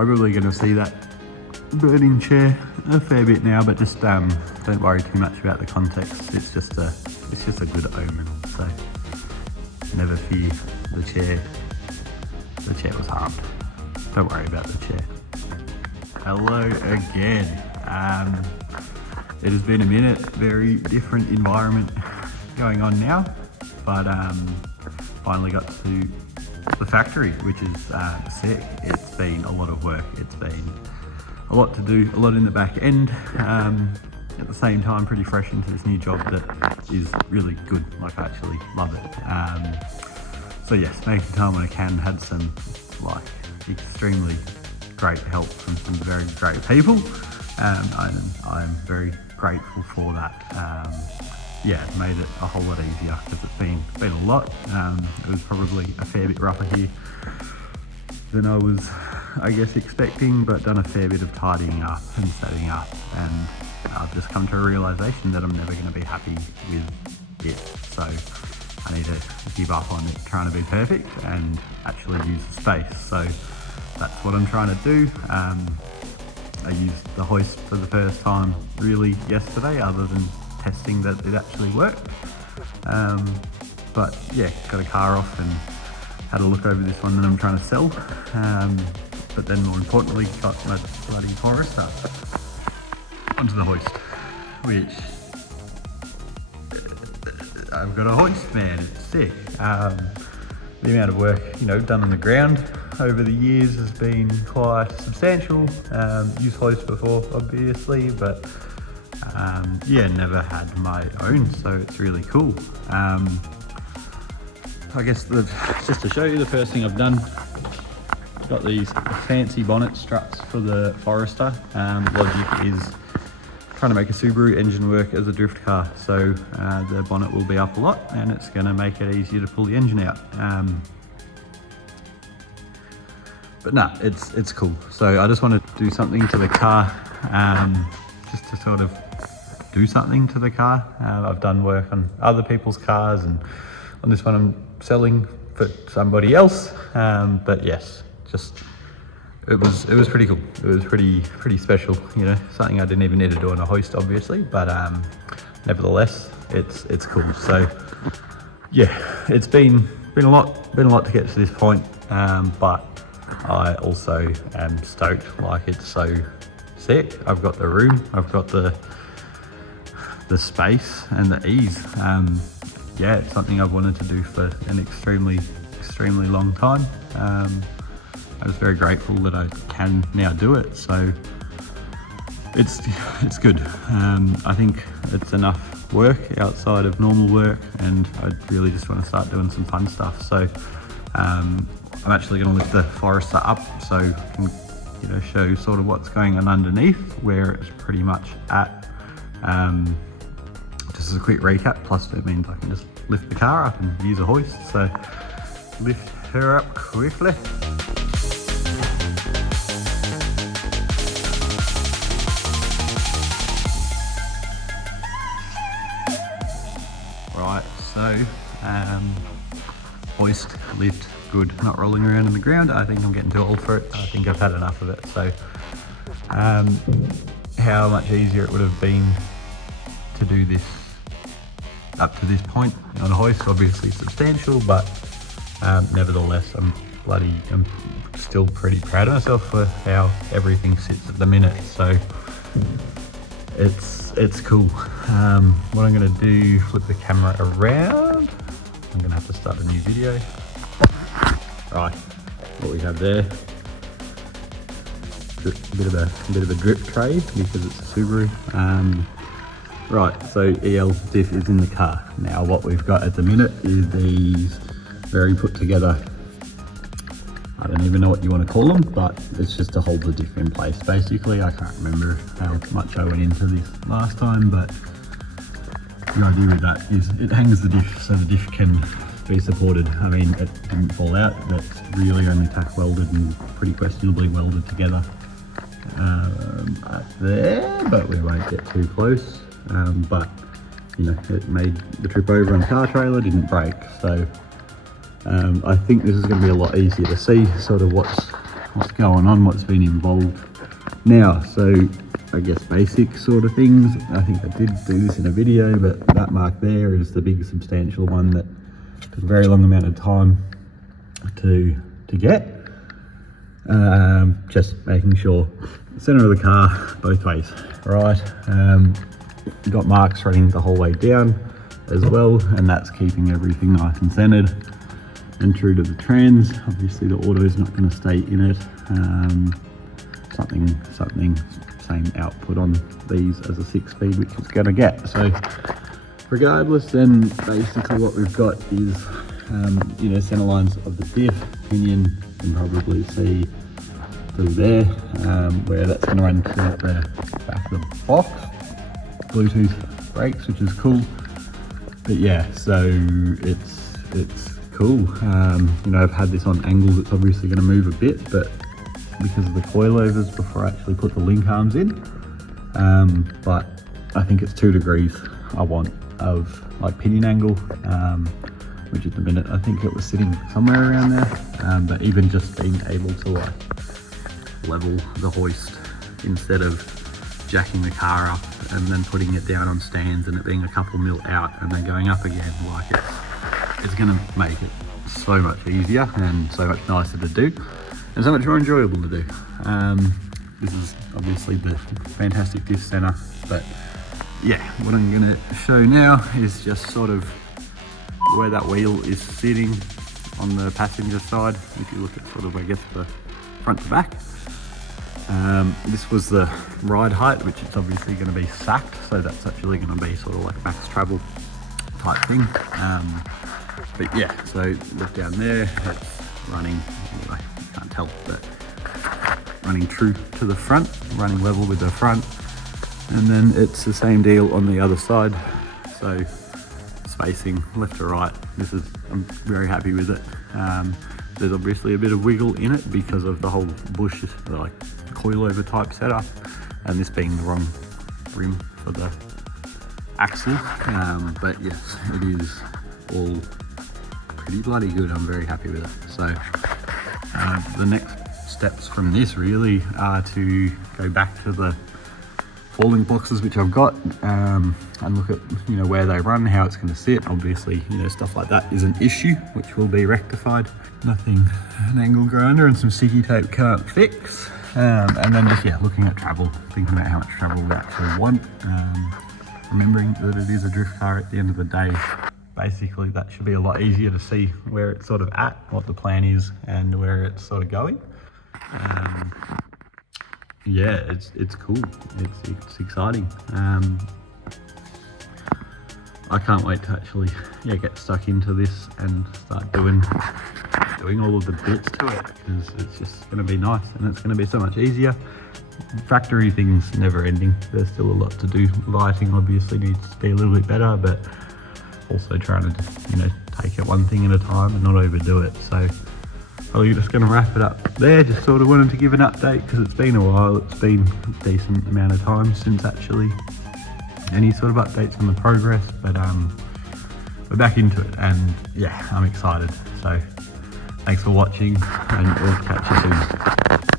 Probably going to see that burning chair a fair bit now, but just don't worry too much about the context. It's just a good omen. So never fear the chair. The chair was harmed. Don't worry about the chair. Hello again. It has been a minute. Very different environment going on now, but finally got to the factory, which is sick. It's been a lot of work. It's been a lot to do, a lot in the back end. At the same time, pretty fresh into this new job that is really good. Like, I actually love it. So yes, making time when I can. Had some like extremely great help from some very great people. I'm very grateful for that. Yeah, it made it a whole lot easier because it's been a lot. It was probably a fair bit rougher here than I was, I guess, expecting, but done a fair bit of tidying up and setting up, and I've just come to a realization that I'm never going to be happy with it. So I need to give up on it trying to be perfect and actually use the space. So that's what I'm trying to do. I used the hoist for the first time really yesterday, other than testing that it actually worked. But yeah, got a car off and had a look over this one that I'm trying to sell. But then more importantly, got my bloody Forester onto the hoist, which I've got a hoist, man. It's sick. The amount of work, done on the ground over the years has been quite substantial. Used hoist before, obviously, but yeah, never had my own, so it's really cool. I guess just to show you, the first thing I've done, got these fancy bonnet struts for the Forester. Logic is trying to make a Subaru engine work as a drift car, so the bonnet will be up a lot and it's going to make it easier to pull the engine out. But no, it's cool. So I just want to do something to the car, just to sort of do something to the car. I've done work on other people's cars, and on this one I'm selling for somebody else. But yes, it was pretty cool. It was pretty special, something I didn't even need to do on a hoist, obviously, but nevertheless, it's cool. So yeah, it's been a lot to get to this point, but I also am stoked. Like, it's so sick. I've got the room, I've got the space and the ease. Yeah, it's something I've wanted to do for an extremely long time. I was very grateful that I can now do it, so it's good. I think it's enough work outside of normal work, and I really just want to start doing some fun stuff. So I'm actually going to lift the Forester up so I can show sort of what's going on underneath, where it's pretty much at. Just as a quick recap, plus it means I can just lift the car up and use a hoist. So lift her up quickly. Right, so hoist, lift, good. Not rolling around on the ground. I think I'm getting too old for it. I think I've had enough of it. So how much easier it would have been to do this up to this point on a hoist, obviously substantial, but nevertheless, I'm still pretty proud of myself for how everything sits at the minute. So it's cool. What I'm going to do, flip the camera around. I'm going to have to start a new video. Right, what we have there, a bit of a drip tray because it's a Subaru. Right, so EL diff is in the car. Now what we've got at the minute is these very put together, I don't even know what you want to call them, but it's just to hold the diff in place basically. I can't remember how much I went into this last time, but the idea with that is it hangs the diff so the diff can be supported. I mean, it didn't fall out, that's really only tack welded and pretty questionably welded together up there, but we won't get too close. But it made the trip over on the car trailer, didn't break. So I think this is going to be a lot easier to see sort of what's what's going on, what's been involved. Now, so I guess basic sort of things. I think I did do this in a video, but that mark there is the big substantial one that took a very long amount of time to get. Just making sure center of the car both ways, right? Got marks running the whole way down as well, and that's keeping everything nice and centered and true to the trans. Obviously the auto is not going to stay in it. Something same output on these as a 6-speed, which it's going to get. So regardless, then basically what we've got is center lines of the diff, pinion, you can probably see through there, where that's going to run to the back of the box. Bluetooth brakes, which is cool. But yeah, so it's cool. I've had this on angles, it's obviously going to move a bit, but because of the coilovers before I actually put the link arms in. But I think it's 2 degrees I want of like pinion angle, which at the minute I think it was sitting somewhere around there. But even just being able to like level the hoist instead of jacking the car up and then putting it down on stands and it being a couple mil out and then going up again, like it's going to make it so much easier and so much nicer to do and so much more enjoyable to do. This is obviously the fantastic diff center, but yeah, what I'm going to show now is just sort of where that wheel is sitting on the passenger side. If you look at sort of, I guess, the front to back. This was the ride height, which is obviously going to be sacked, so that's actually going to be sort of like a max travel type thing. But yeah, so look down there, it's running, anyway, you can't tell, but running true to the front, running level with the front, and then it's the same deal on the other side. So spacing left to right, I'm very happy with it. There's obviously a bit of wiggle in it because of the whole bush, like coilover type setup, and this being the wrong rim for the axle. But yes, it is all pretty bloody good. I'm very happy with it. So the next steps from this really are to go back to the falling boxes which I've got, and look at where they run, how it's going to sit. Obviously stuff like that is an issue which will be rectified. Nothing an angle grinder and some sticky tape can't fix. And then just looking at travel, thinking about how much travel we actually want, remembering that it is a drift car at the end of the day. Basically that should be a lot easier to see where it's sort of at, what the plan is and where it's sort of going. Yeah, it's cool, it's exciting. I can't wait to actually get stuck into this and start doing all of the bits to it, because it's just going to be nice and it's going to be so much easier. Factory things never ending, there's still a lot to do. Lighting obviously needs to be a little bit better, but also trying to just take it one thing at a time and not overdo it. So I'm just going to wrap it up there. Just sort of wanted to give an update because it's been a while. It's been a decent amount of time since actually any sort of updates on the progress, but we're back into it and yeah, I'm excited. So thanks for watching and we'll catch you soon.